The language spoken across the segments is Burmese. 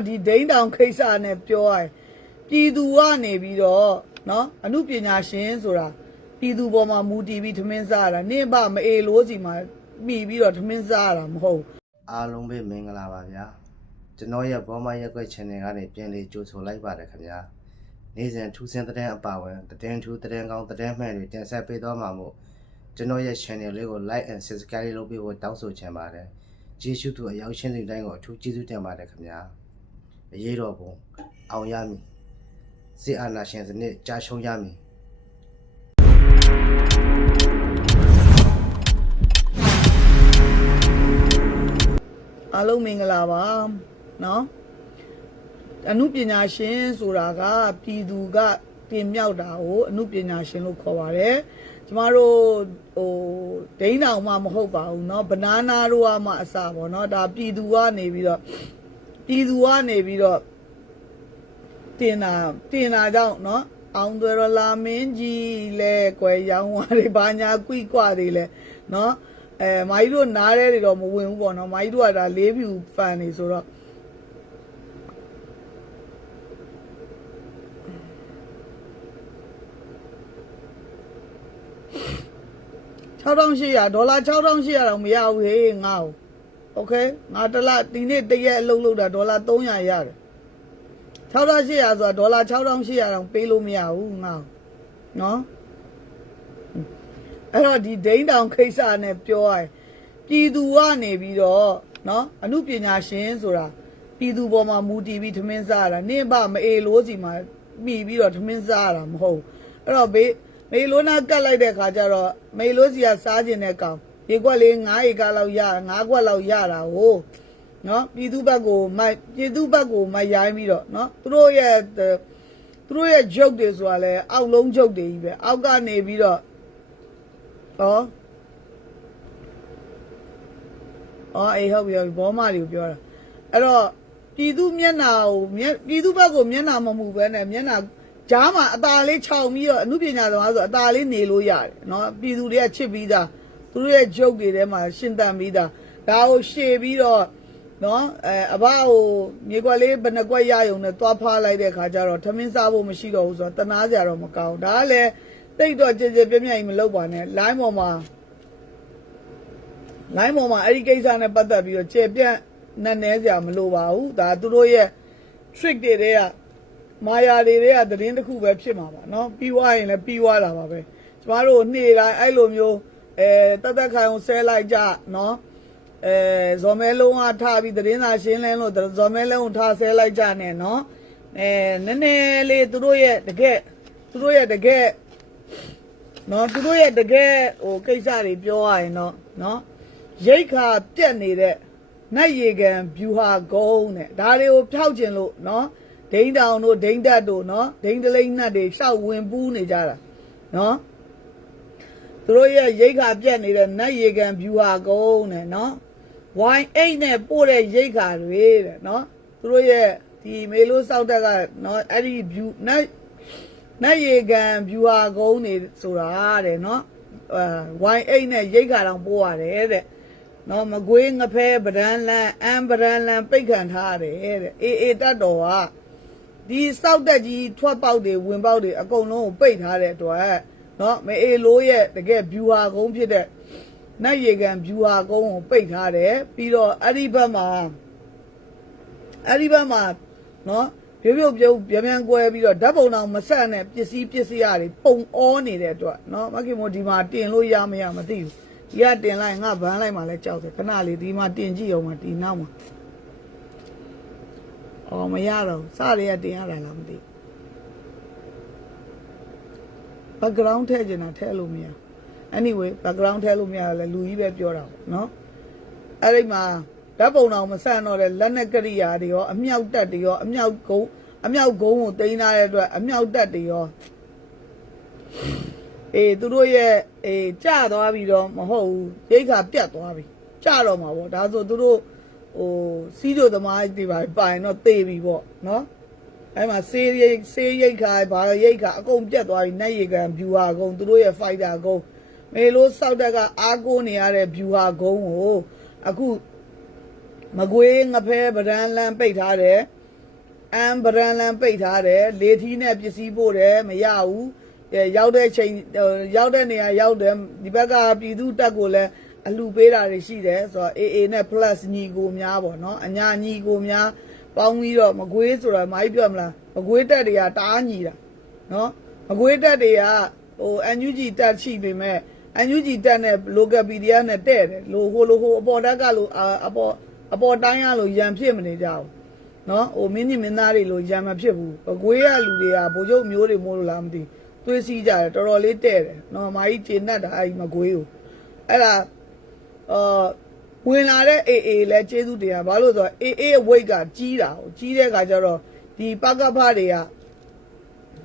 တော့ဒီဒိန်းတောင်ခိစ္စနဲ့ပြောရရင်ပြည်သူကနေပြီးတော့နော်အမှုပညာရှင်ဆိုတာပြည်သူပေါ်မှာမူတည်ပြီးထမင်းစားရတာနင့်ဘမအေလို့စီမှာမိပြီးတော့ထမင်းစားရတာမဟုတ်ဘူးအားလုံးပဲမင်္ဂလာပါဗျာကျွန်တော်ရဲ့ဘောမရက်ွက် channel ကနေပြန်လေးကြိုဆိုလိုက်ပါတယ်ခင်ဗျာနေ့စဉ်ထူးဆန်းတဲ့အပါဝင်သတင်းထူးသတင်းကောင်းသတင်းမှန်တွေတင်ဆက်ပေးသွားမှာမို့ကျွန်တော်ရဲ့ channel လေးကို like and subscribe လုပ်ပေးဖို့တောင်းဆိုချင်ပါတယ်ကျေးဇူးတူအရောက်ချင်းစီတိုင်းကိုအထူးကျေးဇူးတင်ပါတယ်ခင်ဗျာ အရေးတော်ပုံအောင်ရမည်စစ်အာဏာရှင်စနစ်ကြာရှုံးရမည် အားလုံးမင်္ဂလာပါနော်အမှုပညာရှင်ဆိုတာကပြည်သူကတင်မြောက်တာကိုအမှုပညာရှင်လို့ခေါ်ပါတယ်ကျမတို့ဟိုဒိန်းတောင်မှမဟုတ်ပါဘူးเนาะဘနာနာတို့ကမှအစပေါ့เนาะဒါပြည်သူကနေပြီးတော့ ပြည်သူကနေပြီးတော့တင်တာတင်တာကြောင့်နော်အောင်သွဲရလာမင်းကြီးလဲကွယ်ရောင်းဝါတွေဘာညာကွိကွာတွေလဲနော်အဲမာကြီးတို့နားရဲတွေတော့မဝင်ဘူးပေါ့နော်မာကြီးတို့ကဒါလေးဖြူဖန်နေဆိုတော့6800ဒေါ်လာ6800တော့မရဘူးဟေးငါ့ကို โอเคငါတစ်လဒီနေ့တရက်အလုပ်လုပ်တာဒေါ်လာ300ရတယ်6800ဆိုတာဒေါ်လာ6800တောင်ပေးလို့မရဘူးငါ့ကိုနော် အဲ့တော့ဒီဒိန်းတောင်ခိစ္စနဲ့ပြောရရင်ပြည်သူကနေပြီးတော့နော်အမှုပညာရှင်ဆိုတာပြည်သူပေါ်မှာမူတည်ပြီးထမင်းစားရတာနင့်ဘမအေလို့စီမှာမိပြီးတော့ထမင်းစားရတာမဟုတ်ဘူးအဲ့တော့ဘေးမေလိုနာကတ်လိုက်တဲ့ခါကျတော့မေလိုစီကစားခြင်းတဲ့ကောင် ဒီကွက်လေး9ဧကလောက်ရ9ကွက်လောက်ရတာဟိုနော်ပြည်သူဘက်ကိုမိုက်ပြည်သူဘက်ကိုမရိုင်းပြီးတော့နော်သူတို့ရဲ့သူတို့ရဲ့ joke တွေဆိုတာလဲအောက်လုံး joke တွေကြီးပဲအောက်ကနေပြီးတော့ ဟောအော်အေးဟုတ်ပြီဟုတ်ပြီဘောမတွေကိုပြောတာအဲ့တော့ပြည်သူမျက်နာကိုမျက်ပြည်သူဘက်ကိုမျက်နာမမှုပဲနဲ့မျက်နာကြားမှာအตาလေးခြောင်ပြီးတော့အမှုပညာသမားဆိုအตาလေးနေလို့ရတယ်เนาะပြည်သူတွေကချစ်ပြီးသား သူတို့ရဲ့ joke တွေထဲမှာရှင်းတန်ပြီးသားဒါကိုရှေ့ပြီးတော့เนาะအဲအဘကိုမြေကွက်လေးဘယ်နှကွက်ရယုံနဲ့သွားဖားလိုက်တဲ့ခါကျတော့ထမင်းစားဖို့မရှိတော့ဘူးဆိုတော့တနာကြတော့မကောင်းဒါကလည်းတိတ်တော့ကြည်ကြည်ပြည့်ပြည့်မလုပ်ပါနဲ့ line ပေါ်မှာ line ပေါ်မှာအဲ့ဒီကိစ္စနဲ့ပတ်သက်ပြီးတော့ကျေပြန့်နဲ့နဲစရာမလိုပါဘူးဒါသူတို့ရဲ့ trick တွေတွေကမာယာတွေတွေကသတင်းတစ်ခုပဲဖြစ်မှာပါเนาะပြီးွားရင်လည်းပြီးွားတာပါပဲကျမတို့နေ့တိုင်းအဲ့လိုမျိုး အဲတက်တက်ခိုင်အောင်ဆဲလိုက်ကြနော်အဲဇော်မဲလုံးကထပြီးသတင်းစာရှင်းလင်းလို့ဇော်မဲလုံးထဆဲလိုက်ကြနဲ့နော်အဲနည်းနည်းလေးသူတို့ရဲ့တကယ်သူတို့ရဲ့တကယ်နော်သူတို့ရဲ့တကယ်ဟိုကိစ္စတွေပြောရရင်တော့နော်ရိတ်ခါပြက်နေတဲ့နိုင်ရေကန်ဗျူဟာကုန်းတဲ့ဒါတွေကိုဖျောက်ကျင်လို့နော်ဒိန်းတောင်တို့ဒိန်းတက်တို့နော်ဒိန်းတလိမ့်နှက်တွေရှောက်ဝင်ပူးနေကြတာနော် သူတို့ရဲ့ရိတ်ခါပြက်နေတဲ့နတ်ရေကန်ဗျူဟာကုန်းတဲ့နော်ဝိုင်းအိတ်နဲ့ပို့တဲ့ရိတ်ခါတွေတဲ့နော်သူတို့ရဲ့ဒီမေလို့စောက်တက်ကနော်အဲ့ဒီဗျူနတ်နတ်ရေကန်ဗျူဟာကုန်းနေဆိုတာတဲ့နော်အဲဝိုင်းအိတ်နဲ့ရိတ်ခါတောင်ပိုးရတယ်တဲ့နော်မကွေးငဖဲပဒန်းလန်းအမ်ပဒန်းလန်းပိတ်ခံထားရတယ်တဲ့အေးအေးတတ်တော်ကဒီစောက်တက်ကြီးထွက်ပေါက်တွေဝင်ပေါက်တွေအကုန်လုံးကိုပိတ်ထားတဲ့အတွက် နော်မအေးလို့ရဲ့တကယ်ဗျူဟာကုန်းဖြစ်တဲ့နတ်ရေကန်ဗျူဟာကုန်းကိုပိတ်ထားတယ်ပြီးတော့အဲ့ဒီဘက်မှာအဲ့ဒီဘက်မှာနော်ပြုတ်ပြုတ်ပြုတ်ပြန်ပြန်ကွဲပြီးတော့ဓာတ်ပုံတော်မဆက်နဲ့ပစ္စည်းပစ္စည်းတွေပုံဩနေတဲ့အတွက်နော်မခင်မို့ဒီမှာတင်လို့ရမရမသိဘူးဒီကတင်လိုက်ငါဗန်းလိုက်မှလည်းကြောက်တယ်ခဏလေးဒီမှာတင်ကြည့်အောင်မဒီနောက်မှာအော်မရတော့စရရတင်ရတာလားမသိဘူး background ထည့်ချင်တာထည့်လို့မရ anyway background ထည့်လို့မရလဲလူကြီးပဲပြောတာပေါ့နော်အဲ့ဒီမှာဓာတ်ပုံတော်မဆန့်တော့တဲ့လက်နက်ကရိယာတွေရောအမြောက်တက်တွေရောအမြောက်ကုန်းအမြောက်ကုန်းကိုတင်ထားတဲ့အတွက်အမြောက်တက်တွေရောအေးသူတို့ရဲ့အေးကြသွားပြီးတော့မဟုတ်ဘူးရိတ်ခါပြတ်သွားပြီကြတော့မှာပေါ့ဒါဆိုသူတို့ဟိုစီးတို့သမားတွေပါပိုင်တော့တေးပြီပေါ့နော် အဲ့မှာဆေးရိတ်ဆေးရိတ်ခါဘာရိတ်ခါအကုန်ပြတ်သွားပြီနတ်ရိတ်ကန်ဗျူဟာကုန်းသူတို့ရဲ့ fighter ကုန်းမေလို့စောက်တက်ကအားကိုးနေရတဲ့ဗျူဟာကုန်းကိုအခုမကွေးငဖဲပဒန်းလန်းပိတ်ထားတယ်အမ်ဗရန်လန်ပိတ်ထားတယ်လေထီးနဲ့ပစ္စည်းပို့တယ်မရဘူးအဲရောက်တဲ့ချိန်ဟိုရောက်တဲ့နေရာရောက်တယ်ဒီဘက်ကပြည်သူတက်ကိုလည်းအလှပေးတာတွေရှိတယ်ဆိုတော့ AA နဲ့ plus ညီကိုများပေါ့နော်အညာညီကိုများ ပေါင်းပြီးတော့မကွေးဆိုတာမိုင်းပြောမလားမကွေးတက်တွေကတအားညီတာနော်မကွေးတက်တွေကဟို NUG တက်ရှိပေမဲ့ NUG တက်နဲ့ local PDF နဲ့တဲ့တယ်လို့ဟိုလိုဟိုအပေါ်တက်ကလို့အာအပေါ်အပေါ်တိုင်းရလို့ရန်ဖြစ်မနေကြဘူးနော်ဟိုမင်းကြီးမင်းသားတွေလိုရံမဖြစ်ဘူးပကွေးရလူတွေကဗိုလ်ချုပ်မျိုးတွေမို့လို့လားမသိသွေးစီးကြတယ်တော်တော်လေးတဲ့တယ်နော်မာကြီးကျေနပ်တာအဲ့ဒီမကွေးကိုအဲ့ဒါအာ ဝင်လာတဲ့ AA လဲကျေးဇူးတရားဘာလို့ဆိုတော့ AA ရဲ့ weight ကကြီးတာကိုကြီးတဲ့အခါကျတော့ဒီပကဖတွေက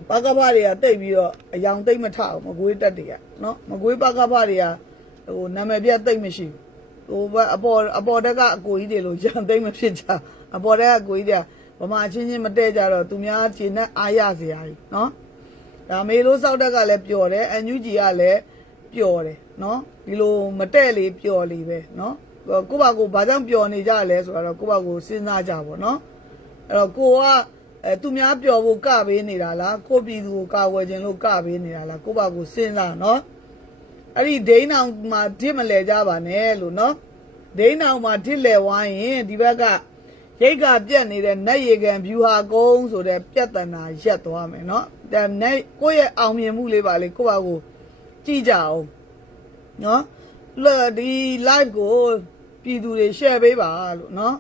ပကဖတွေကတိတ်ပြီးတော့အယောင်တိတ်မထအောင်မကွေးတက်တွေကနော်မကွေးပကဖတွေကဟိုနာမည်ပြတ်တိတ်မရှိဘူးဟိုဘက်အပေါ်အပေါ်တက်ကအကိုကြီးတွေလို့ရန်သိမ့်မဖြစ်ကြအပေါ်တက်ကအကိုကြီးတွေကဗမာချင်းချင်းမတည့်ကြတော့သူများခြေနဲ့အားရစရာကြီးနော်ဒါမေလို့စောက်တက်ကလည်းပျော်တယ်အန်ယူဂျီကလည်းပျော်တယ်နော်ဒီလိုမတည့်လေပျော်လေပဲနော် ကိုယ့်ဘာကိုဘာကြောင့်ပျော်နေကြလဲဆိုတော့ကိုယ့်ဘာကိုစဉ်းစားကြပါနော်အဲ့တော့ကိုကအဲသူများပျော်ဖို့ကပေးနေတာလားကိုယ့်ပြည်သူကိုကာဝယ်ခြင်းလို့ကပေးနေတာလားကိုယ့်ဘာကိုစဉ်းစားနော်အဲ့ဒီဒိန်းအောင်မှာဒစ်မလဲကြပါနဲ့လို့နော်ဒိန်းအောင်မှာဒစ်လဲဝိုင်းရင်ဒီဘက်ကရိတ်ကပြက်နေတဲ့နတ်ရေကန်ဖြူဟာကုန်းဆိုတဲ့ပြက်တနာရက်သွားမယ်နော်ဒါနဲ့ကိုယ့်ရဲ့အောင်မြင်မှုလေးပါလေကိုယ့်ဘာကိုကြည့်ကြအောင်နော်လဲဒီ live ကို ပြည်သူတွေ share ပေးပါလို့နော်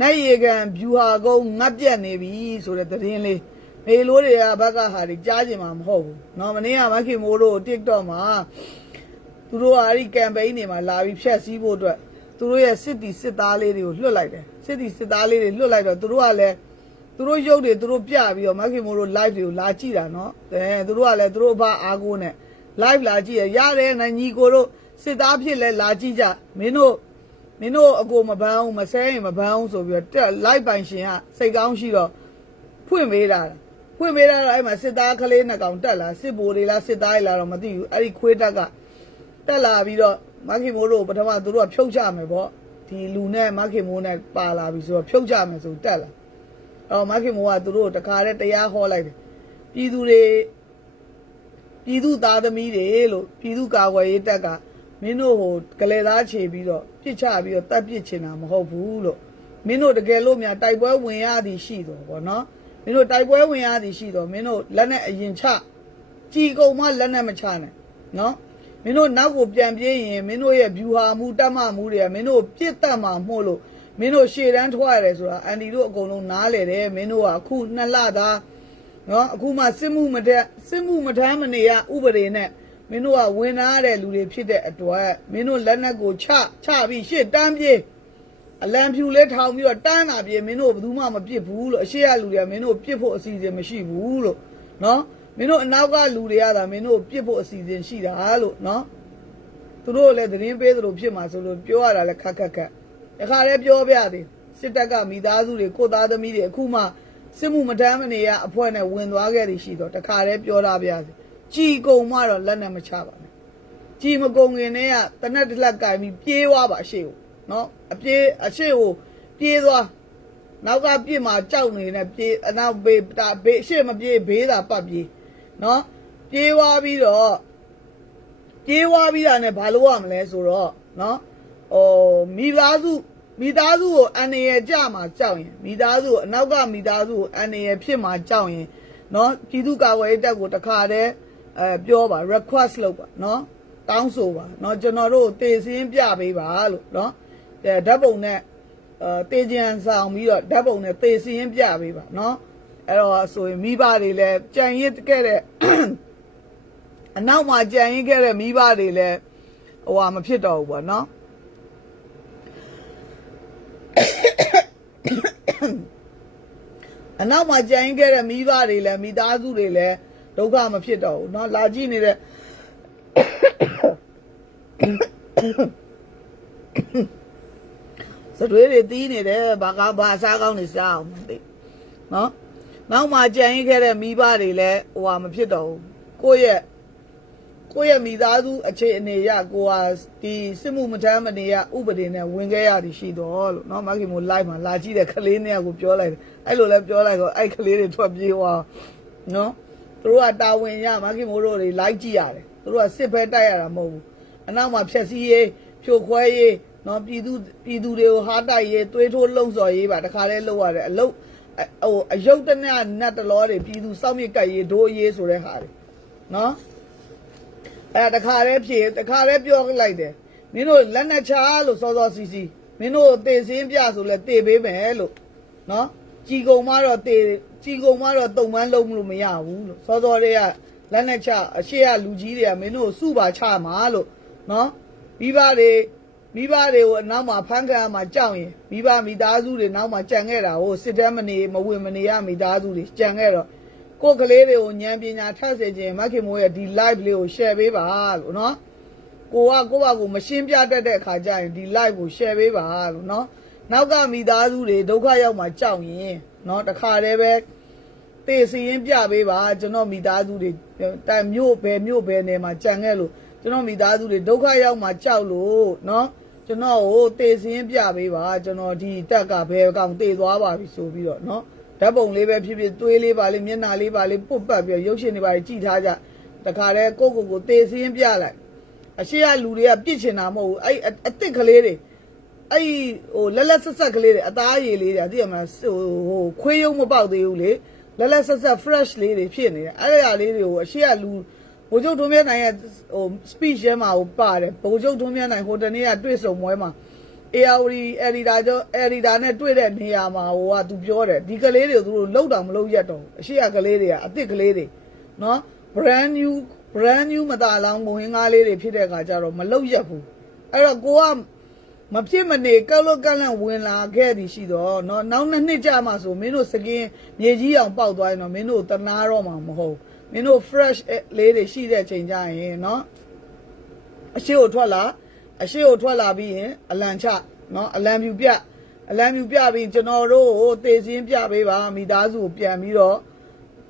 နိုင်ရေကန်ဗျူဟာကုန်းငတ်ပြတ်နေပြီဆိုတဲ့သတင်းလေးမေလိုတွေကဘက်ကဟာတွေကြားကျင်မှာမဟုတ်ဘူးနော်မနေ့ကမခင်မိုးတို့ TikTok မှာသူတို့ဟာအဲ့ဒီ campaign တွေမှာလာပြီးဖြက်စီးဖို့အတွက်သူတို့ရဲ့စစ်တီစစ်သားလေးတွေကိုလွှတ်လိုက်တယ်စစ်တီစစ်သားလေးတွေလွှတ်လိုက်တော့သူတို့ကလည်းသူတို့ရုပ်တွေသူတို့ပြပြီးတော့မခင်မိုးတို့ live တွေကိုလာကြည့်တာနော်အဲသူတို့ကလည်းသူတို့ဘာအားကိုးနဲ့ live လာကြည့်ရရတယ်နိုင်ညီကိုတို့စစ်သားဖြစ်လဲလာကြည့်ကြမင်းတို့ မင်းတို့အကိုမပန်းဘူးမဆဲရင်မပန်းဘူးဆိုပြီးတော့တက် live ပိုင်ရှင်ကစိတ်ကောင်းရှိတော့ဖွင့်ပေးတာဖွင့်ပေးတာတော့အဲ့မှာစစ်သားကလေးနှစ်ကောင်တက်လာစစ်ဘိုလ်တွေလားစစ်သားတွေလားတော့မသိဘူးအဲ့ဒီခွေးတက်ကတက်လာပြီးတော့မခင်မိုးတို့ပထမသူတို့ကဖြုတ်ချမယ်ပေါ့ဒီလူနဲ့မခင်မိုးနဲ့ပါလာပြီဆိုတော့ဖြုတ်ချမယ်ဆိုတက်လာအော်မခင်မိုးကသူတို့တခါတည်းတရားဟောလိုက်တယ်ပြည်သူတွေပြည်သူသားသမီးတွေလို့ပြည်သူကာကွယ်ရေးတပ်က မင်းတို့ဟိုကလေးသားခြေပြီးတော့ပြစ်ချပြီးတော့တပ်ပစ်ချင်တာမဟုတ်ဘူးလို့မင်းတို့တကယ်လို့များတိုက်ပွဲဝင်ရသည်ရှိတော့ဗောနော်မင်းတို့တိုက်ပွဲဝင်ရသည်ရှိတော့မင်းတို့လက်နဲ့အရင်ချကြည်ကုန်မှလက်နဲ့မချနဲ့နော်မင်းတို့နောက်ကိုပြန်ပြေးရင်မင်းတို့ရဲ့ view ဟာမူတတ်မှမူတွေကမင်းတို့ပြစ်တတ်မှာမှုလို့မင်းတို့ရှေ့တန်းထွက်ရတယ်ဆိုတာအန်ဒီတို့အကုန်လုံးနားလေတယ်မင်းတို့ကအခုနှစ်လသားနော်အခုမှစစ်မှုမတက်စစ်မှုမထမ်းမနေရဥပဒေနဲ့ မင်းတို့ကဝင်လာတဲ့လူတွေဖြစ်တဲ့အတွက်မင်းတို့လက်နက်ကိုချချပြီးရှေ့တန်းပြေးအလံဖြူလေးထောင်ပြီးတော့တန်းလာပြေးမင်းတို့ဘယ်သူမှမပြစ်ဘူးလို့အရှိရလူတွေကမင်းတို့ပြစ်ဖို့အစီအစဉ်မရှိဘူးလို့နော်မင်းတို့အနောက်ကလူတွေကသာမင်းတို့ပြစ်ဖို့အစီအစဉ်ရှိတာလို့နော်သူတို့လည်းသတင်းပေးသလိုဖြစ်မှာဆိုလို့ပြောရတာလည်းခက်ခက်ခက်တခါလည်းပြောပြသည်စစ်တပ်ကမိသားစုတွေကိုသားသမီးတွေအခုမှစစ်မှုမတမ်းမနေရအဖွဲ့နဲ့ဝင်သွားခဲ့သည်ရှိတော့တခါလည်းပြောတာပြစီ ကြည်ကုံမှတော့လက်နဲ့မချပါနဲ့ကြည်မကုံခင်တည်းကတနက်တစ်လက်ကင်ပြီးပြေးသွားပါအရှိကိုနော်အပြေးအရှိကိုပြေးသွားနောက်ကပြစ်မှာကြောက်နေနဲ့ပြေးအနောက်ဘေးတာဘေးရှေ့မပြေးဘေးသာပတ်ပြေးနော်ပြေးသွားပြီးတော့ပြေးသွားပြီးတာနဲ့ဘာလို့ရမလဲဆိုတော့နော်ဟိုမိသားစုမိသားစုကိုအန်ရယ်ကြမှာကြောက်ရင်မိသားစုကိုအနောက်ကမိသားစုကိုအန်ရယ်ဖြစ်မှာကြောက်ရင်နော်ပြည်သူ့ကာကွယ်ရေးတပ်ကိုတခါတည်း အဲပြောပါ request လုပ်ပါနော်တောင်းဆိုပါနော်ကျွန်တော်တို့တေစင်းပြပေးပါလို့နော်အဲဓာတ်ပုံနဲ့အဲတေချန်ဆောင်ပြီးတော့ဓာတ်ပုံနဲ့တေစင်းပြပေးပါနော်အဲ့တော့ဆိုရင်မိဘတွေလည်းကြံရစ်ခဲ့တဲ့အနောက်မှာကြံရစ်ခဲ့တဲ့မိဘတွေလည်းဟိုဟာမဖြစ်တော့ဘူးပေါ့နော်အနောက်မှာကြံရစ်ခဲ့တဲ့မိဘတွေလည်းမိသားစုတွေလည်း ဒုက္ခမဖြစ်တော့ဘူးเนาะလာကြည့်နေတဲ့ စတွေးတွေတီးနေတယ်ဘာကဘာအစားကောင်းနေစားအောင်မသိနော်နောက်မှကြံရင်ခဲ့တဲ့မိဘတွေလည်းဟိုဟာမဖြစ်တော့ဘူးကိုယ့်ရဲ့ ကိုယ့်ရဲ့မိသားစုအခြေအနေရကိုဟာဒီစစ်မှုမထမ်းမနေရဥပဒေနဲ့ဝင်ခဲ့ရသည်ရှိတော့လို့เนาะမခင်မို့ live မှာလာကြည့်တဲ့ကလေးနှစ်ယောက်ကိုပြောလိုက်တယ်အဲ့လိုလဲပြောလိုက်တော့အဲ့ကလေးတွေထွက်ပြေးသွားเนาะ သူတို့ကတာဝန်ရမခင်မိုးတို့တွေလိုက်ကြည့်ရတယ်သူတို့ကစစ်ဖက်တိုက်ရတာမဟုတ်ဘူးအနောက်မှာဖြက်စီးရေးဖြိုခွဲရေးနော်ပြည်သူပြည်သူတွေကိုဟားတိုက်ရေးသွေးထိုးလှုံ့ဆော်ရေးပါတခါလဲလုပ်ရတယ်အလုတ်ဟိုအယုတ်တနက်နတ်တလောတွေပြည်သူစောင့်မြစ်ကြိုက်ရေးဒိုးရေးဆိုတဲ့ဟာတွေနော်အဲ့ဒါတခါလဲဖြေတခါလဲပြောလိုက်တယ်မင်းတို့လက်နဲ့ချာလို့စောစောစီစီမင်းတို့တေစင်းပြဆိုလဲတေပေးမယ်လို့နော်ကြည်ကုံမတော့တေ ကြည်ကုံမတော့တုံမန်းလုံးလို့မရဘူးလို့စောစောတွေကလက်နဲ့ချအရှိရလူကြီးတွေကမင်းတို့စုပါချမှာလို့နော်မိဘတွေမိဘတွေကိုအနောက်မှာဖမ်းခံရမှာကြောက်ရင်မိဘမိသားစုတွေနောက်မှာကြံခဲ့တာဟိုစစ်တမ်းမနေမဝင်မနေရမိသားစုတွေကြံခဲ့တော့ကိုယ်ကလေးတွေကိုဉာဏ်ပညာထပ်စေခြင်းမခင်မိုးရဲ့ဒီ live လေးကို share ပေးပါလို့နော်ကိုကကိုယ့်ဘာကိုမရှင်းပြတတ်တဲ့အခါကျရင်ဒီ live ကို share ပေးပါလို့နော်နောက်ကမိသားစုတွေဒုက္ခရောက်မှကြောက်ရင်နော်တခါတည်းပဲ တေစီရင်ပြပေးပါကျွန်တော်မိသားစုတွေတန်မြို့ဘယ်မြို့ဘယ်နယ်မှာကြံခဲ့လို့ကျွန်တော်မိသားစုတွေဒုက္ခရောက်မှကြောက်လို့နော်ကျွန်တော်ကိုတေစီရင်ပြပေးပါကျွန်တော်ဒီတက်ကဘယ်ကောင်တေသွားပါပြီဆိုပြီးတော့နော်ဓာတ်ပုံလေးပဲဖြစ်ဖြစ်သွေးလေးပါလေးမျက်နှာလေးပါလေးပုတ်ပတ်ပြီးရုပ်ရှင်တွေပါကြည့်ထားကြတခါတည်းကိုကိုကိုတေစင်းပြလိုက်အရှိရလူတွေကပြစ်ချင်တာမဟုတ်ဘူးအဲ့အအစ်စ်ကလေးတွေအဲ့ဟိုလက်လက်ဆက်ဆက်ကလေးတွေအသားရည်လေးတွေသိရမလားဟိုဟိုခွေးယုံမပေါက်သေးဘူးလေ လက်လက်ဆက်ဆက် fresh လေးတွေဖြစ်နေတယ်အဲ့ဒီအရာလေးတွေကိုအရှိရလူဘိုလ်ချုပ်ထွန်းမြတ်နိုင်ရဲ့ဟို speech ထဲမှာဟိုပါတယ်ဘိုလ်ချုပ်ထွန်းမြတ်နိုင်ဟိုတနေ့ကတွေ့ဆုံပွဲမှာ ARD editor ကျော် editor နဲ့တွေ့တဲ့နေရာမှာဟိုကသူပြောတယ်ဒီကလေးတွေကိုသူတို့လှုပ်တာမလှုပ်ရက်တော့ဘူးအရှိရကလေးတွေကအစ်စ်ကလေးတွေနော် brand new brand new မตาလောင်းမဝင်ကားလေးတွေဖြစ်တဲ့အခါကျတော့မလှုပ်ရက်ဘူးအဲ့တော့ကိုက မဖြစ်မနေကောက်လို့ကန့်လန့်ဝင်လာခဲ့သည်ရှိတော့เนาะနောက်နှစ်နှစ်ကြာမှဆိုမင်းတို့စကင်းမြေကြီးအောင်ပေါက်သွားရင်တော့မင်းတို့တနာတော့မှာမဟုတ်ဘူးမင်းတို့ fresh လေးတွေရှိတဲ့ချိန်ကြရင်เนาะ အရှိကိုထွက်လာအရှိကိုထွက်လာပြီးရင်အလံချနော်အလံပြူပြအလံပြူပြပြီးကျွန်တော်တို့ကိုတေစင်းပြပေးပါမိသားစုကိုပြန်ပြီးတော့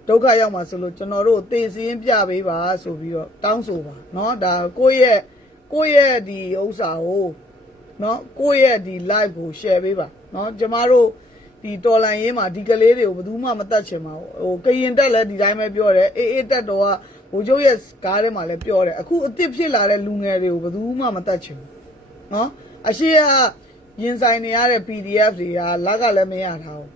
ဒုက္ခရောက်မှာဆိုလို့ကျွန်တော်တို့တေစင်းပြပေးပါဆိုပြီးတော့တောင်းဆိုပါနော်ဒါကိုယ့်ရဲ့ကိုယ့်ရဲ့ဒီဥစ္စာကို နော်ကိုယ့်ရဲ့ဒီ live ကို share ပေးပါနော်ကျမတို့ဒီတော်လန်ရေးမှာဒီကလေးတွေကိုဘယ်သူမှမတတ်ချင်ပါဘူးဟိုကရင်တက်လည်းဒီတိုင်းပဲပြောတယ်အေးအေးတက်တော်ကဘိုလ်ချုပ်ရဲ့ကားထဲမှာလည်းပြောတယ်အခုအစ်စ်ဖြစ်လာတဲ့လူငယ်တွေကိုဘယ်သူမှမတတ်ချင်ဘူးနော်အရှိကရင်ဆိုင်နေရတဲ့ PDF တွေကလက်ကလည်းမရထားဘူး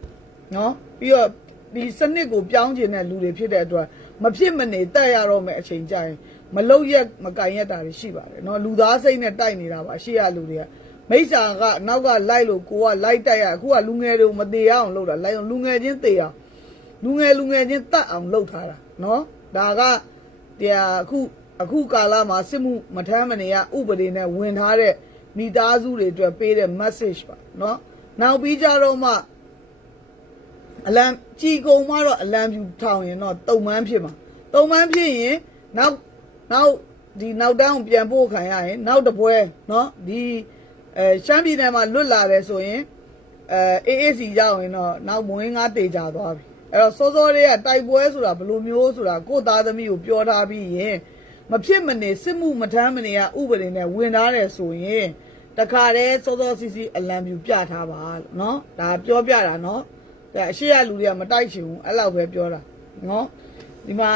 နော်ပြီးတော့ဒီစနစ်ကိုပြောင်းကျင်တဲ့လူတွေဖြစ်တဲ့အတွက်မဖြစ်မနေတက်ရတော့မယ်အချိန်ကြရင်မလုတ်ရက်မကင်ရက်တာတွေရှိပါတယ်နော်လူသားစိတ်နဲ့တိုက်နေတာပါအရှိရလူတွေက မိစ္ဆာကနောက်ကလိုက်လို့ကိုကလိုက်တိုက်ရအခုကလူငယ်တွေကိုမသေးရအောင်လုပ်တာလိုက်အောင်လူငယ်ချင်းသေးအောင်လူငယ်လူငယ်ချင်းတတ်အောင်လုပ်ထားတာနော်ဒါကတရားအခုအခုကာလမှာစစ်မှုမထမ်းမနေရဥပဒေနဲ့ဝင်ထားတဲ့ မိသားစုတွေအတွက်ပေးတဲ့ message ပါเนาะနောက်ပြီးကြတော့မှအလံကြည်ကုံမှတော့အလံဖြူထောင်ရင်တော့တုံမန်းဖြစ်မှာတုံမန်းဖြစ်ရင်နောက်နောက်ဒီနောက်တန်းကိုပြန်ပို့ခံရရင်နောက်တစ်ပွဲเนาะဒီ အဲရှမ်းပြည်နယ်မှာလွတ်လာတယ်ဆိုရင်အဲ AAC ရောက်ရင်တော့နောက်မွေးငါတေချာသွားပြီအဲ့တော့စောစောလေးကတိုက်ပွဲဆိုတာဘလိုမျိုးဆိုတာကိုယ့်သားသမီးကိုပြောထားပြီးရင်မဖြစ်မနေစစ်မှုမထမ်းမနေရဥပဒေနဲ့ဝင်ထားတယ်ဆိုရင်တခါတည်းစောစောစီစီအလံပြူပြထားပါနော်ဒါပြောပြတာနော်ဒါအရှိရလူတွေကမတိုက်ချင်ဘူးအဲ့လောက်ပဲပြောတာနော်ဒီမှာ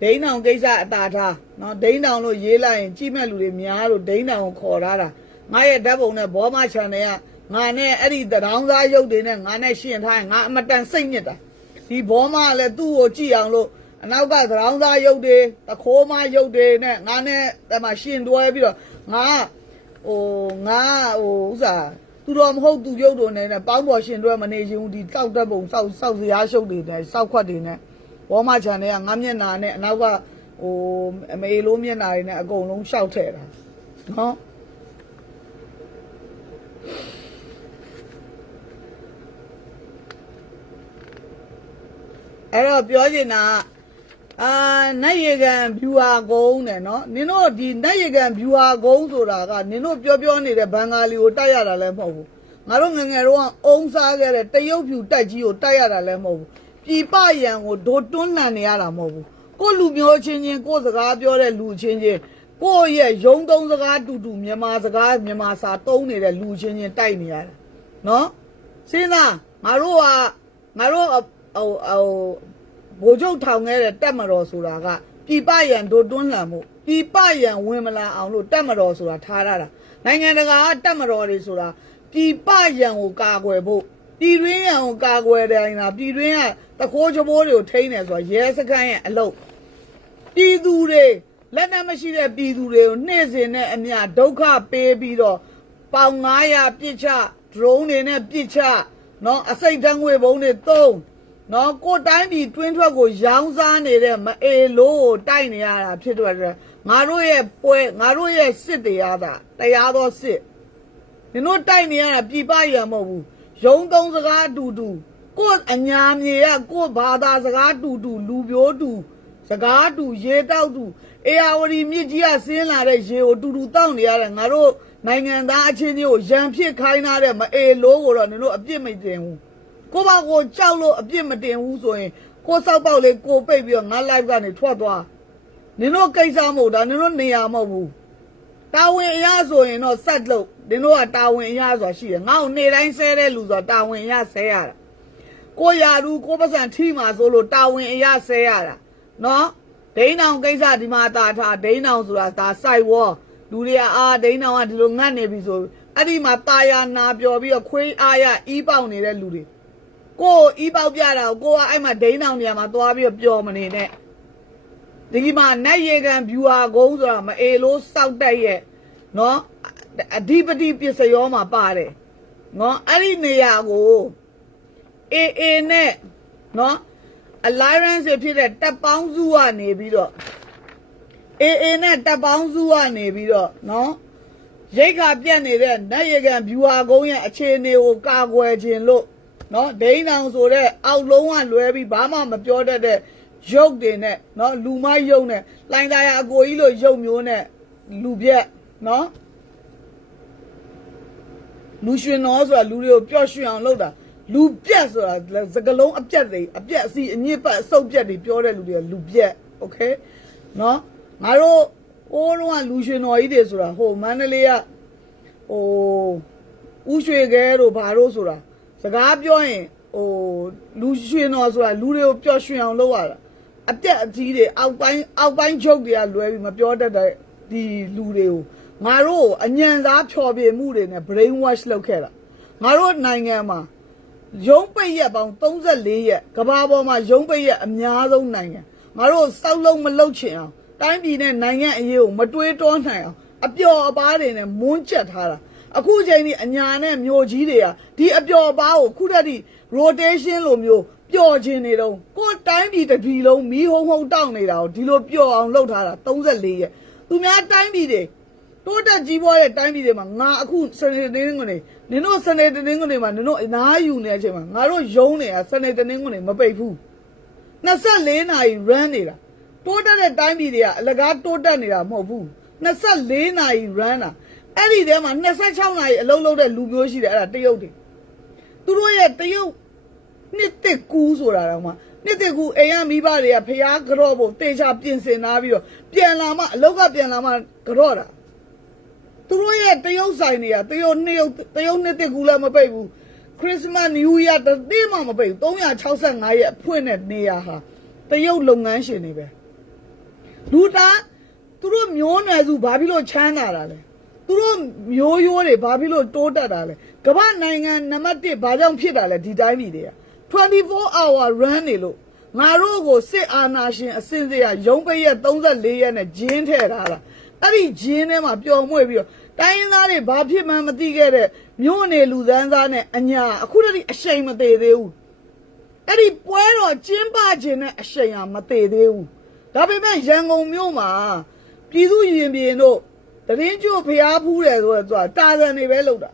ဒိန်းတောင်ကိစ္စအတာထားနော်ဒိန်းတောင်လို့ရေးလိုက်ရင်ကြည့်မဲ့လူတွေများလို့ဒိန်းတောင်ကိုခေါ်ထားတာ ငါရဲ့ဓာတ်ပုံနဲ့ဘောမချန်နယ်ကငါနဲ့အဲ့ဒီတရောင်းသားရုပ်တွေနဲ့ငါနဲ့ရှင်ထားရင်ငါအမတန်စိတ်ညစ်တာဒီဘောမကလည်းသူ့ကိုကြည့်အောင်လို့အနောက်ကသရောင်းသားရုပ်တွေတခိုးမရုပ်တွေနဲ့ငါနဲ့အဲ့မှာရှင်တွဲပြီးတော့ငါဟိုငါဟိုဥစားသူတော်မဟုတ်သူရုပ်တို့နဲ့ပေါင်းပေါ်ရှင်တွဲမနေရှင်ဘူးဒီတောက်တက်ပုံစောက်စောက်စရာရှုပ်တွေနဲ့စောက်ခွက်တွေနဲ့ဘောမချန်တွေကငါမျက်နာနဲ့အနောက်ကဟိုအမေလိုမျက်နာတွေနဲ့အကုန်လုံးရှောက်ထည့်တာနော် အဲ့တော့ပြောချင်တာကအာနတ်ရေကန်ဗျူဟာကုန်းတယ်နော်နင်တို့ဒီနတ်ရေကန်ဗျူဟာကုန်းဆိုတာကနင်တို့ပြောပြောနေတဲ့ဘင်္ဂါလီကိုတိုက်ရတာလည်းမဟုတ်ဘူးငါတို့ငယ်ငယ်တော့အုံစားခဲ့တဲ့တရုတ်ဖြူတက်ကြီးကိုတိုက်ရတာလည်းမဟုတ်ဘူးပြည်ပရန်ကိုဒိုတွန်းလှန်နေရတာမဟုတ်ဘူးကိုယ့်လူမျိုးချင်းချင်းကိုယ့်စကားပြောတဲ့လူချင်းချင်းကိုယ့်ရဲ့ရုံသုံးစကားတူတူမြန်မာစကားမြန်မာစာတုံးနေတဲ့လူချင်းချင်းတိုက်နေရတာနော်စဉ်းစားငါတို့ကငါတို့ ဟိုဟိုဘိုလ်ချုပ်ထောင်ခဲ့တဲ့တက်မတော်ဆိုတာကပြပရန်တို့တွန်းလှန်မှုပြပရန်ဝင်မလာအောင်လို့တက်မတော်ဆိုတာထားရတာနိုင်ငံတကာကတက်မတော်တွေဆိုတာပြပရန်ကိုကာကွယ်ဖို့ပြည်တွင်းရန်ကိုကာကွယ်တယ်လားပြည်တွင်းကတခိုးချမိုးတွေကိုထိန်းတယ်ဆိုတာရဲစခန်းရဲ့အလုပ်ပြည်သူတွေလက်နက်မရှိတဲ့ပြည်သူတွေကိုနှိမ့်စင်တဲ့အမျှဒုက္ခပေးပြီးတော့ပေါင်900ပြစ်ချ drone တွေနဲ့ပြစ်ချနော်အစိတ်တန်းငွေဘုံတွေသုံး နော်ကိုယ်တိုင်းပြည်တွင်းထွက်ကိုရောင်းစားနေတဲ့မအေလို့ကိုတိုက်နေရတာဖြစ်တော့တယ်ငါတို့ရဲ့ပွဲငါတို့ရဲ့စစ်တရားသာတရားသောစစ်နင်တို့တိုက်နေရတာပြပရံမဟုတ်ဘူးရုံသုံးစကားအတူတူကိုယ့်အညာမြေရကိုယ့်ဘာသာစကားအတူတူလူမျိုးတူစကားတူရေတောက်တူအေယာဝတီမြစ်ကြီးကဆင်းလာတဲ့ရေကိုတူတူတောက်နေရတဲ့ငါတို့နိုင်ငံသားအချင်းချင်းကိုရံဖြစ်ခိုင်းထားတဲ့မအေလို့ကိုတော့နင်တို့အပြစ်မတင်ဘူး ကိုပါကိုကြောက်လို့အပြစ်မတင်ဘူးဆိုရင်ကိုစောက်ပေါက်လေးကိုပိတ်ပြီးတော့ငါ live ကနေထွက်သွားနင်တို့ကိစ္စမဟုတ်တာနင်တို့နေရာမဟုတ်ဘူးတာဝန်အရဆိုရင်တော့စက်လို့ဒင်းတို့ကတာဝန်အရဆိုတာရှိတယ်ငါ့ကိုနေတိုင်းဆဲတဲ့လူဆိုတာတာဝန်အရဆဲရတာကိုရာလူကိုပစံထိမှာဆိုလို့တာဝန်အရဆဲရတာနော်ဒိန်းအောင်ကိစ္စဒီမှာတာထားဒိန်းအောင်ဆိုတာဒါစိုက်ဝေါ်လူတွေကအာဒိန်းအောင်ကဒီလိုငတ်နေပြီဆိုအဲ့ဒီမှာตาယာနာပျော်ပြီးတော့ခွေးအားရအီးပေါက်နေတဲ့လူတွေ ကိုအီးပေါက်ပြတာကိုကအဲ့မှာဒိန်းအောင်နေရာမှာသွားပြီးတော့ပျော်မနေနဲ့ဒီမှာနတ်ရေကန်ဗျူဟာကုန်းဆိုတာမအေလို့စောက်တက်ရဲ့နော်အဓိပတိပစ္စယောမှာပါတယ်နော်အဲ့ဒီနေရာကိုအေအေနဲ့နော် alliance ဖြစ်တဲ့တပ်ပေါင်းစုကနေပြီးတော့အေအေနဲ့တပ်ပေါင်းစုကနေပြီးတော့နော်ရိတ်ခါပြက်နေတဲ့နတ်ရေကန်ဗျူဟာကုန်းရဲ့အခြေအနေကိုကာကွယ်ခြင်းလို့ နော်ဒိန်းအောင်ဆိုတဲ့အောက်လုံးကလွဲပြီးဘာမှမပြောတတ်တဲ့ရုပ်တွေနဲ့နော်လူမိုက်ရုပ်နဲ့လိုင်းသားရအကိုကြီးလိုရုပ်မျိုးနဲ့လူပြက်နော်လူရှင်တော်ဆိုတာလူတွေကိုပျော့ရွှင်အောင်လုပ်တာလူပြက်ဆိုတာစကလုံးအပြက်တွေအပြက်အစီအညစ်ပတ်အဆုပ်ပြက်တွေပြောတဲ့လူတွေကလူပြက်โอเคနော်ငါတို့အိုးတော့ကလူရှင်တော်ကြီးတွေဆိုတာဟိုမန္တလေးကဟိုဥရွှေခဲတို့ဘာတို့ဆိုတာ စကားပြောရင်ဟိုလူရှင်တော်ဆိုတာလူတွေကိုပျော့ရွှင်အောင်လုပ်ရတာအပြက်အကြီးတွေအောက်ပိုင်းအောက်ပိုင်းချုပ်တွေကလွဲပြီးမပြောတတ်တဲ့ဒီလူတွေကိုငါတို့ကိုအညံစားဖြော်ပြမှုတွေနဲ့ brain wash လုပ်ခဲ့တာငါတို့နိုင်ငံမှာရုံးပိတ်ရက်ပေါင်း34ရက်ကဘာပေါ်မှာရုံးပိတ်ရက်အများဆုံးနိုင်ငံငါတို့စောက်လုံးမလုတ်ချင်အောင်တိုင်းပြည်နဲ့နိုင်ငံအရေးကိုမတွေးတောနိုင်အောင်အပျော်အပါးတွေနဲ့မွန်းကျက်ထားတာ အခုချိန်ဒီအညာနဲ့မြို့ကြီးတွေကဒီအပျော်အပါးကိုခုတည်းဒီ rotation လိုမျိုးပျော်ခြင်းနေတော့ကိုယ်တိုင်းပြည်တစ်ပြည်လုံးမီးဟုံဟုံတောက်နေတာကိုဒီလိုပျော်အောင်လုပ်ထားတာ34ရက်သူများတိုင်းပြည်တွေတိုးတက်ကြီးပွားတဲ့တိုင်းပြည်တွေမှာငါအခုစနေတင်းငွေနေနင်တို့စနေတင်းငွေနေမှာနင်တို့အနားယူနေတဲ့အချိန်မှာငါတို့ယုံနေတာစနေတင်းငွေနေမပိတ်ဘူး24နာရီ run နေတာတိုးတက်တဲ့တိုင်းပြည်တွေကအလကားတိုးတက်နေတာမဟုတ်ဘူး24နာရီ run တာ အဲ့ဒီထဲမှာ26နာရီအလုံးလုံးတဲ့လူမျိုးရှိတယ်အဲ့ဒါတရုတ်တွေသူတို့ရဲ့တရုတ်နှစ်တစ်ကူးဆိုတာတော့မှနှစ်တစ်ကူးအိမ်ကမိဘတွေကဖျားကြော့ဖို့တေချာပြင်ဆင်ထားပြီးတော့ပြန်လာမှအလောက်ကပြန်လာမှကြော့တာသူတို့ရဲ့တရုတ်ဆိုင်တွေကတရုတ်နှစ်ရုတ်တရုတ်နှစ်တစ်ကူလည်းမပိတ်ဘူးခရစ်စမတ်နယူးရတသိမှမပိတ်ဘူး365ရက်အဖွင့်တဲ့နေရာဟာတရုတ်လုပ်ငန်းရှင်တွေပဲလူသားသူတို့မျိုးနွယ်စုဘာဖြစ်လို့ချမ်းသာတာလဲ သူတို့မျိုးရိုးတွေဘာဖြစ်လို့တိုးတက်တာလဲကမ္ဘာနိုင်ငံနံပါတ်1ဘာကြောင့်ဖြစ်တာလဲဒီတိုင်းပြည်တွေက24 hour run နေလို့ငါတို့ကိုစစ်အာဏာရှင်အစင်းစရာရုံးပိတ်ရက်34ရက်နဲ့ဂျင်းထည့်ထားတာအဲ့ဒီဂျင်းထဲမှာပျော်မွေ့ပြီးတော့တိုင်းရင်းသားတွေဘာဖြစ်မှန်းမသိခဲ့တဲ့မြို့နေလူသန်းစားနဲ့အညာအခုတည်းကအရှိန်မသေးသေးဘူးအဲ့ဒီပွဲတော်ကျင်းပခြင်းနဲ့အရှိန်ဟာမသေးသေးဘူးဒါပေမဲ့ရန်ကုန်မြို့မှာပြည်သူရင်ပြင်တို့ တရင်ကျို့ဖျားဖူးတယ်ဆိုတော့သူကတာဇန်တွေပဲလုပ်တာ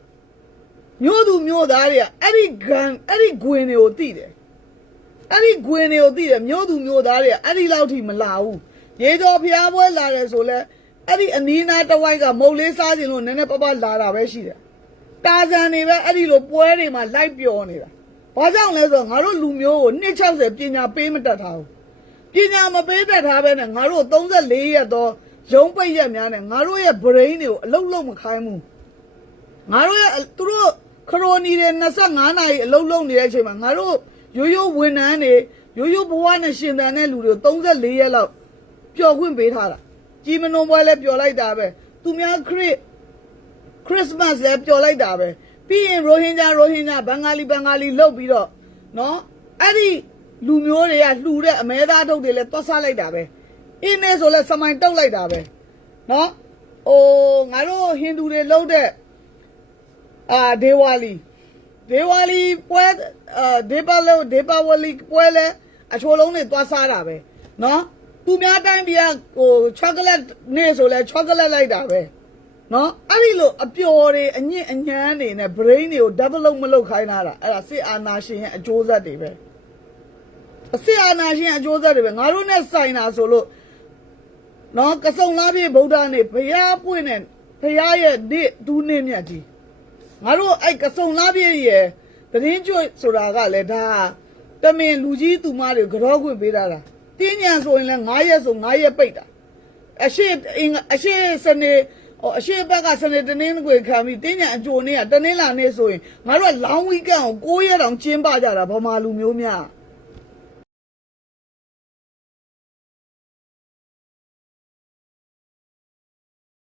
မြို့သူမြို့သားတွေကအဲ့ဒီဂန်အဲ့ဒီဂွင်တွေကိုသိတယ်အဲ့ဒီဂွင်တွေကိုသိတယ်မြို့သူမြို့သားတွေကအဲ့ဒီလောက်ထိမလာဘူးရေတော်ဖျားပွဲလာတယ်ဆိုလဲအဲ့ဒီအနီးနားတစ်ဝိုက်ကမုတ်လေးစားခြင်းလို့နည်းနည်းပပလာတာပဲရှိတယ်တာဇန်တွေပဲအဲ့ဒီလိုပွဲတွေမှာလိုက်ပျော်နေတာဘာကြောင့်လဲဆိုတော့ငါတို့လူမျိုးကို260ပညာပေးမတတ်ထားဘူးပညာမပေးတတ်ထားပဲနဲ့ငါတို့34ရက်တော့ ရုံးပိတ်ရက်များနဲ့ငါတို့ရဲ့ brain တွေကိုအလုံးလုံးမခိုင်းဘူးငါတို့ရဲ့သူတို့ခရိုနီတွေ25နာရီအလုံးလုံးနေတဲ့အချိန်မှာငါတို့ရိုးရိုးဝန်ထမ်းတွေရိုးရိုးဘဝနဲ့ရှင်သန်တဲ့လူတွေကို34ရက်လောက်ပျော်ခွင့်ပေးထားတာကြီးမနုံပွဲလဲပျော်လိုက်တာပဲသူများခရစ်ခရစ်စမတ်လည်းပျော်လိုက်တာပဲပြီးရင်ရိုဟင်ဂျာရိုဟင်ဂျာဘင်္ဂါလီဘင်္ဂါလီလုတ်ပြီးတော့နော်အဲ့ဒီလူမျိုးတွေကလှူတဲ့အမဲသားထုတ်တွေလည်းတွတ်ဆလိုက်တာပဲ အင်းနေဆိုလဲစမိုင်တုတ်လိုက်တာပဲနော်ဟိုငါတို့ဟိန္ဒူတွေလုတ်တဲ့အာဒေဝါလီဒေဝါလီပွဲအာဒေပါလောဒေပါဝလီပွဲလဲအချိုလုံးတွေတွတ်ဆတာပဲနော်သူများတိုင်းပြည်ကဟိုချောကလက်နေဆိုလဲချောကလက်လိုက်တာပဲနော်အဲ့ဒီလိုအပျော်တွေအညစ်အညမ်းတွေနဲ့ brain တွေကို develop မလုပ်ခိုင်းတာအဲ့ဒါစစ်အာဏာရှင်ရဲ့အကျိုးဆက်တွေပဲအစစ်အာဏာရှင်ရဲ့အကျိုးဆက်တွေပဲငါတို့နဲ့ဆိုင်တာဆိုလို့ နော်ကစုံလားပြေဗုဒ္ဓနေဘုရားပွင့်နဲ့ဘုရားရဲ့နေ့ဒူးနေ့မြတ်ကြီးငါတို့အဲ့ကစုံလားပြေရဲ့တရင်ကျွတ်ဆိုတာကလည်းဒါတမင်လူကြီးသူမတွေကြောခွင့်ပေးတာလားတင်းညံဆိုရင်လည်း9ရက်ဆို9ရက်ပိတ်တာအရှိအင်္ဂအရှိစနေဟိုအရှိဘက်ကစနေတနင်္ဂနွေခံပြီးတင်းညာအကြိုနေ့ကတနင်္လာနေ့ဆိုရင်ငါတို့ကလောင်းဝီကန်ကို9ရက်တောင်ကျင်းပကြတာဗမာလူမျိုးများ